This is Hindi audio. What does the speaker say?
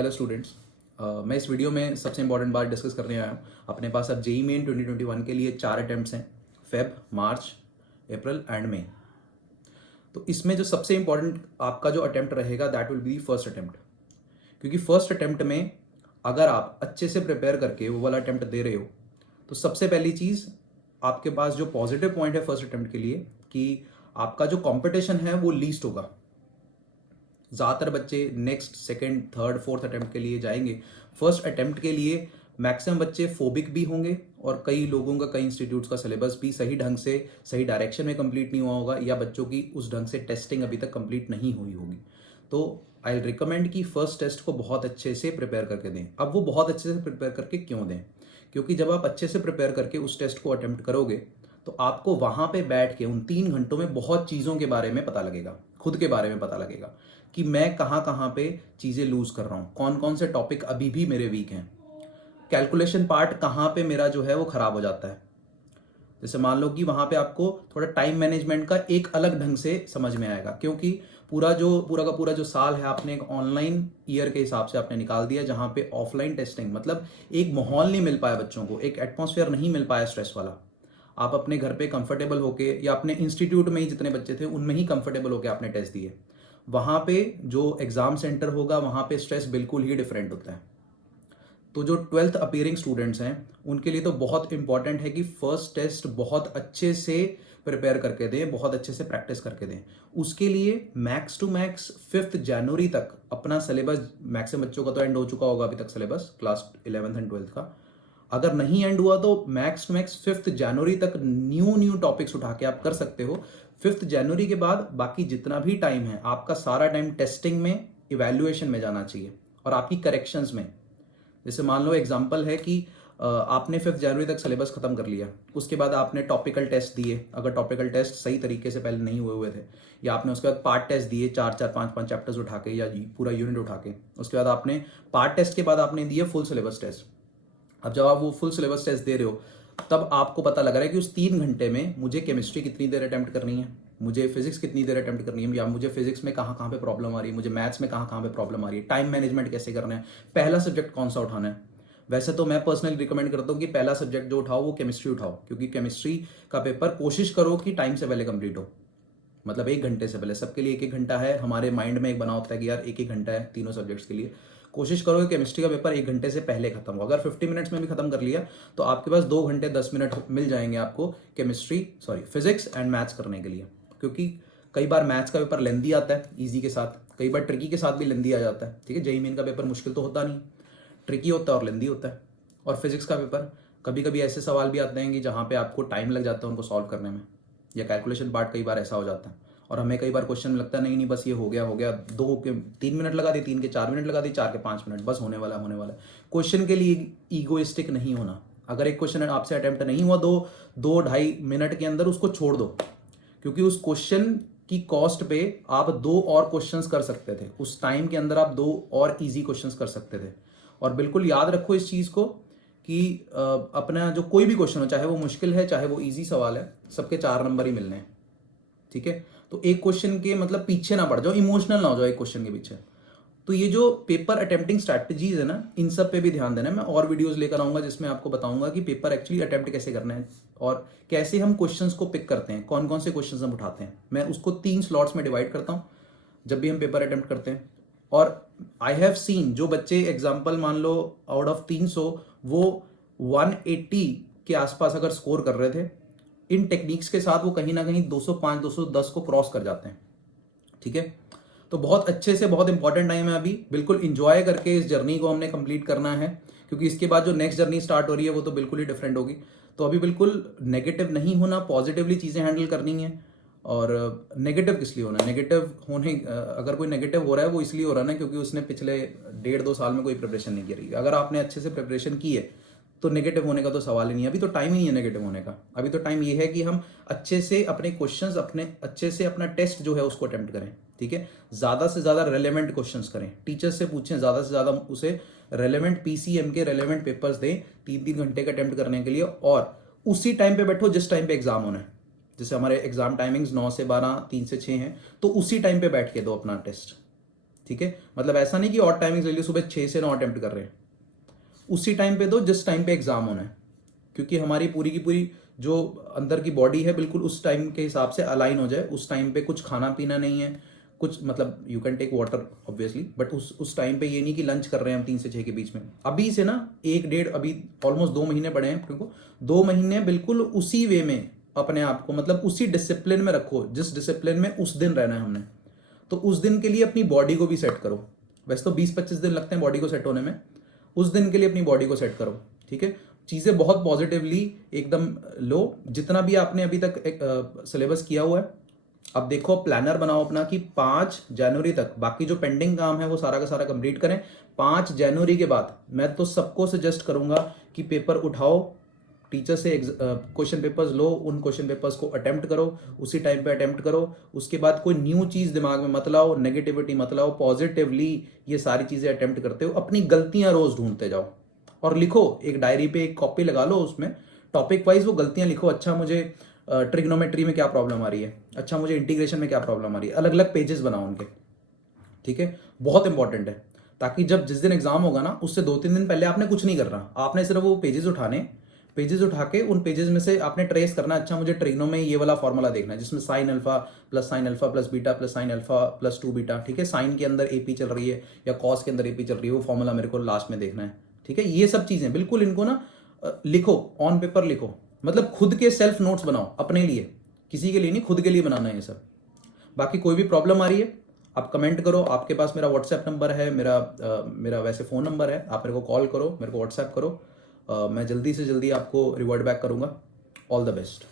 Hello students. मैं इस वीडियो में सबसे इंपॉर्टेंट बात डिस्कस करने आया हूँ। अपने पास अब जेई मेन 2021 के लिए 4 अटैम्प्ट्स हैं, फेब, मार्च, अप्रैल एंड मई। तो इसमें जो सबसे इंपॉर्टेंट आपका जो अटैम्प्ट रहेगा that will be first attempt, क्योंकि फर्स्ट अटैम्प्ट में अगर आप अच्छे से प्रिपेयर करके वो वाला अटैम्प्ट दे रहे हो तो सबसे पहली चीज़ आपके पास जो पॉजिटिव पॉइंट है फर्स्ट अटैम्प्ट के लिए कि आपका जो कंपटीशन है वो लीस्ट होगा। ज़्यादातर बच्चे next second third fourth attempt के लिए जाएंगे। फर्स्ट अटेम्प्ट के लिए मैक्सिमम बच्चे फोबिक भी होंगे और कई लोगों का, कई इंस्टीट्यूट्स का सिलेबस भी सही ढंग से सही डायरेक्शन में कंप्लीट नहीं हुआ होगा या बच्चों की उस ढंग से टेस्टिंग अभी तक कंप्लीट नहीं हुई होगी। तो आई रिकमेंड कि फर्स्ट टेस्ट को बहुत अच्छे से प्रिपेयर करके दें। अब वो बहुत अच्छे से प्रिपेयर करके क्यों दें? क्योंकि जब आप अच्छे से प्रिपेयर करके उस टेस्ट को अटेम्प्ट करोगे तो आपको वहां पे बैठ के उन 3 घंटों में बहुत चीज़ों के बारे में पता लगेगा, खुद के बारे में पता लगेगा कि मैं कहाँ कहाँ पे चीज़ें लूज कर रहा हूँ, कौन कौन से टॉपिक अभी भी मेरे वीक हैं, कैलकुलेशन पार्ट कहाँ पे मेरा जो है वो खराब हो जाता है। जैसे मान लो कि वहां पे आपको थोड़ा टाइम मैनेजमेंट का एक अलग ढंग से समझ में आएगा, क्योंकि पूरा का पूरा जो साल है आपने एक ऑनलाइन ईयर के हिसाब से आपने निकाल दिया, जहां पे ऑफलाइन टेस्टिंग मतलब एक माहौल नहीं मिल पाया बच्चों को, एक एटमॉस्फेयर नहीं मिल पाया स्ट्रेस वाला। आप अपने घर पे कंफर्टेबल होके या अपने इंस्टीट्यूट में ही जितने बच्चे थे उनमें ही कंफर्टेबल होके आपने टेस्ट दिए। वहां पे जो एग्जाम सेंटर होगा वहां पे स्ट्रेस बिल्कुल ही डिफरेंट होता है। तो जो 12th अपीयरिंग स्टूडेंट्स हैं उनके लिए तो बहुत इंपॉर्टेंट है कि फर्स्ट टेस्ट बहुत अच्छे से प्रिपेयर करके दें, बहुत अच्छे से प्रैक्टिस करके दें। उसके लिए मैक्स टू मैक्स 5 जनवरी तक अपना सिलेबस, मैक्सिमम बच्चों का तो एंड हो चुका होगा अभी तक syllabus class 11th and 12th का। अगर नहीं एंड हुआ तो मैक्स टू मैक्स 5 जनवरी तक न्यू टॉपिक्स उठा के आप कर सकते हो। 5 जनवरी के बाद बाकी जितना भी टाइम है आपका सारा टाइम टेस्टिंग में, इवैल्यूएशन में जाना चाहिए और आपकी करेक्शंस में। जैसे मान लो एग्जांपल है कि आपने 5 जनवरी तक सिलेबस खत्म कर लिया, उसके बाद आपने टॉपिकल टेस्ट दिए, अगर टॉपिकल टेस्ट सही तरीके से पहले नहीं हुए थे, या आपने उसके बाद पार्ट टेस्ट दिए 4-4 5-5 चैप्टर्स उठा के या पूरा यूनिट उठा के, उसके बाद आपने पार्ट टेस्ट के बाद आपने दिए फुल सिलेबस टेस्ट। अब जब आप वो फुल सिलेबस टेस्ट दे रहे हो तब आपको पता लग रहा है कि उस 3 घंटे में मुझे केमिस्ट्री कितनी देर अटेम्प्ट करनी है, मुझे फिजिक्स कितनी देर अटेम्प्ट करनी है, या मुझे फिजिक्स में कहाँ कहाँ पे प्रॉब्लम आ रही है, मुझे मैथ्स में कहाँ कहाँ पे प्रॉब्लम आ रही है, टाइम मैनेजमेंट कैसे करना है, पहला सब्जेक्ट कौन सा उठाना है। वैसे तो मैं पर्सनली रिकमेंड करता हूँ कि पहला सब्जेक्ट जो उठाओ वो केमिस्ट्री उठाओ, क्योंकि केमिस्ट्री का पेपर कोशिश करो कि टाइम से पहले कंप्लीट हो, मतलब 1 घंटे से पहले। सबके लिए 1-1 घंटा है, हमारे माइंड में एक बना होता है कि यार 1-1 घंटा है तीनों सब्जेक्ट्स के लिए। कोशिश करो कि केमिस्ट्री का पेपर 1 घंटे से पहले खत्म हो। अगर 50 मिनट्स में भी खत्म कर लिया तो आपके पास 2 घंटे 10 मिनट मिल जाएंगे आपको फिजिक्स एंड मैथ्स करने के लिए। क्योंकि कई बार मैथ्स का पेपर लेंदी आता है ईजी के साथ, कई बार ट्रिकी के साथ भी लेंदी आ जाता है। ठीक है, जेईई मेन का पेपर मुश्किल तो होता नहीं, ट्रिकी होता है और लेंदी होता है। और फिजिक्स का पेपर कभी कभी ऐसे सवाल भी आते हैं कि जहाँ पे आपको टाइम लग जाता है उनको सॉल्व करने में, या कैलकुलेशन पार्ट कई बार ऐसा हो जाता है और हमें कई बार क्वेश्चन में लगता है नहीं बस ये हो गया 2 के 3 मिनट लगा दी, 3 के 4 मिनट लगा दी, 4 के 5 मिनट, बस होने वाला है। क्वेश्चन के लिए ईगोइस्टिक नहीं होना। अगर एक क्वेश्चन आपसे अटेम्प्ट नहीं हुआ 2-2.5 मिनट के अंदर उसको छोड़ दो, क्योंकि उस क्वेश्चन की कॉस्ट पे आप 2 और क्वेश्चंस कर सकते थे, उस टाइम के अंदर आप 2 और इजी क्वेश्चंस कर सकते थे। और बिल्कुल याद रखो इस चीज को कि अपना जो कोई भी क्वेश्चन हो, चाहे वो मुश्किल है चाहे वो इजी सवाल है, सबके 4 नंबर ही मिलने हैं। ठीक है, तो एक क्वेश्चन के मतलब पीछे ना पड़ जाओ, इमोशनल ना हो जाओ एक क्वेश्चन के पीछे। तो ये जो पेपर अटेम्प्टिंग स्ट्रैटेजीज है ना, इन सब पे भी ध्यान देना है। मैं और वीडियोस लेकर आऊंगा जिसमें आपको बताऊंगा कि पेपर एक्चुअली अटेम्प्ट कैसे करना है और कैसे हम क्वेश्चंस को पिक करते हैं, कौन कौन से क्वेश्चंस हम उठाते हैं। मैं उसको 3 स्लॉट्स में डिवाइड करता हूं जब भी हम पेपर अटेम्प्ट करते हैं। और आई हैव सीन जो बच्चे एग्जाम्पल मान लो आउट ऑफ 300 वो 180 के आसपास अगर स्कोर कर रहे थे, इन टेक्निक्स के साथ वो कहीं ना कहीं 205 210 को क्रॉस कर जाते हैं। ठीक है, तो बहुत अच्छे से, बहुत इंपॉर्टेंट टाइम है अभी, बिल्कुल इंजॉय करके इस जर्नी को हमने कंप्लीट करना है, क्योंकि इसके बाद जो नेक्स्ट जर्नी स्टार्ट हो रही है वो तो बिल्कुल ही डिफरेंट होगी। तो अभी बिल्कुल नेगेटिव नहीं होना, पॉजिटिवली चीज़ें हैंडल करनी है। और नेगेटिव किस लिए होना है? नेगेटिव होने अगर कोई नेगेटिव हो रहा है वो इसलिए हो रहा है ना क्योंकि उसने पिछले 1.5-2 साल में कोई प्रिपरेशन नहीं करी। अगर आपने अच्छे से प्रिपरेशन की है तो नेगेटिव होने का तो सवाल ही नहीं है। अभी तो टाइम ही नहीं है नेगेटिव होने का। अभी तो टाइम ये है कि हम अच्छे से अपने क्वेश्चंस, अपने अच्छे से अपना टेस्ट जो है उसको अटेम्प्ट करें। ठीक है, ज़्यादा से ज़्यादा रेलेवेंट क्वेश्चंस करें, टीचर से पूछें, ज़्यादा से ज़्यादा उसे रेलेवेंट पीसीएम के रेलेवेंट पेपर्स दें 3-3 घंटे का अटेम्प्ट करने के लिए। और उसी टाइम पे बैठो जिस टाइम पे एग्जाम होना है। जैसे हमारे एग्जाम टाइमिंग्स 9 से 12, 3 से 6 हैं, तो उसी टाइम पे बैठ के दो अपना टेस्ट। ठीक है, मतलब ऐसा नहीं कि और टाइमिंग ले ली, सुबह 6 से 9 अटेम्प्ट कर रहे हैं, उसी टाइम पे दो जिस टाइम पे एग्जाम होना है, क्योंकि हमारी पूरी की पूरी जो अंदर की बॉडी है बिल्कुल उस टाइम के हिसाब से अलाइन हो जाए। उस टाइम पे कुछ खाना पीना नहीं है, कुछ मतलब you can take water obviously, but उस टाइम पे ये नहीं कि लंच कर रहे हैं हम 3 से 6 के बीच में। अभी से ना 1 डेढ़ अभी ऑलमोस्ट 2 महीने पड़े हैं क्योंकि 2 महीने बिल्कुल उसी वे में अपने आप को मतलब उसी डिसिप्लिन में रखो जिस डिसिप्लिन में उस दिन रहना है हमने। तो उस दिन के लिए अपनी बॉडी को भी सेट करो। वैसे तो 20-25 दिन लगते हैं बॉडी को सेट होने में, उस दिन के लिए अपनी बॉडी को सेट करो, ठीक है। चीज़ें बहुत पॉजिटिवली एकदम लो, जितना भी आपने अभी तक सिलेबस किया हुआ है, अब देखो प्लानर बनाओ अपना कि 5 जनवरी तक बाकी जो पेंडिंग काम है वो सारा का सारा कंप्लीट करें। 5 जनवरी के बाद मैं तो सबको सजेस्ट करूंगा कि पेपर उठाओ, टीचर से क्वेश्चन पेपर्स लो, उन क्वेश्चन पेपर्स को अटेम्प्ट करो, उसी टाइम पे अटेम्प्ट करो। उसके बाद कोई न्यू चीज़ दिमाग में मत लाओ, नेगेटिविटी मत लाओ, पॉजिटिवली ये सारी चीज़ें अटेम्प्ट करते हो। अपनी गलतियां रोज ढूंढते जाओ और लिखो, एक डायरी पे एक कॉपी लगा लो, उसमें टॉपिक वाइज वो गलतियां लिखो। अच्छा मुझे ट्रिग्नोमेट्री में क्या प्रॉब्लम आ रही है, अच्छा मुझे इंटीग्रेशन में क्या प्रॉब्लम आ रही है, अलग अलग पेजेस बनाओ उनके, ठीक है। बहुत इंपॉर्टेंट है, ताकि जब जिस दिन एग्जाम होगा ना उससे 2-3 दिन पहले आपने कुछ नहीं करना, आपने सिर्फ वो पेजेस उठाने, पेजेस उठा के उन पेजेस में से आपने ट्रेस करना। अच्छा मुझे ट्रिग्नो में ये वाला फॉर्मूला देखना है जिसमें sine alpha plus beta plus sine alpha plus 2 beta, ठीक है। साइन के अंदर एपी चल रही है या कॉस के अंदर एपी चल रही है, वो फॉर्मूला मेरे को लास्ट में देखना है, ठीक है। ये सब चीजें बिल्कुल इनको ना लिखो, ऑन पेपर लिखो, मतलब खुद के सेल्फ नोट्स बनाओ अपने लिए, किसी के लिए नहीं, खुद के लिए बनाना है ये सब। बाकी कोई भी प्रॉब्लम आ रही है आप कमेंट करो, आपके पास मेरा व्हाट्सएप नंबर है, मेरा वैसे फ़ोन नंबर है, आप मेरे को कॉल करो, मेरे को व्हाट्सएप करो, मैं जल्दी से जल्दी आपको रिवर्ट बैक करूंगा। All the best.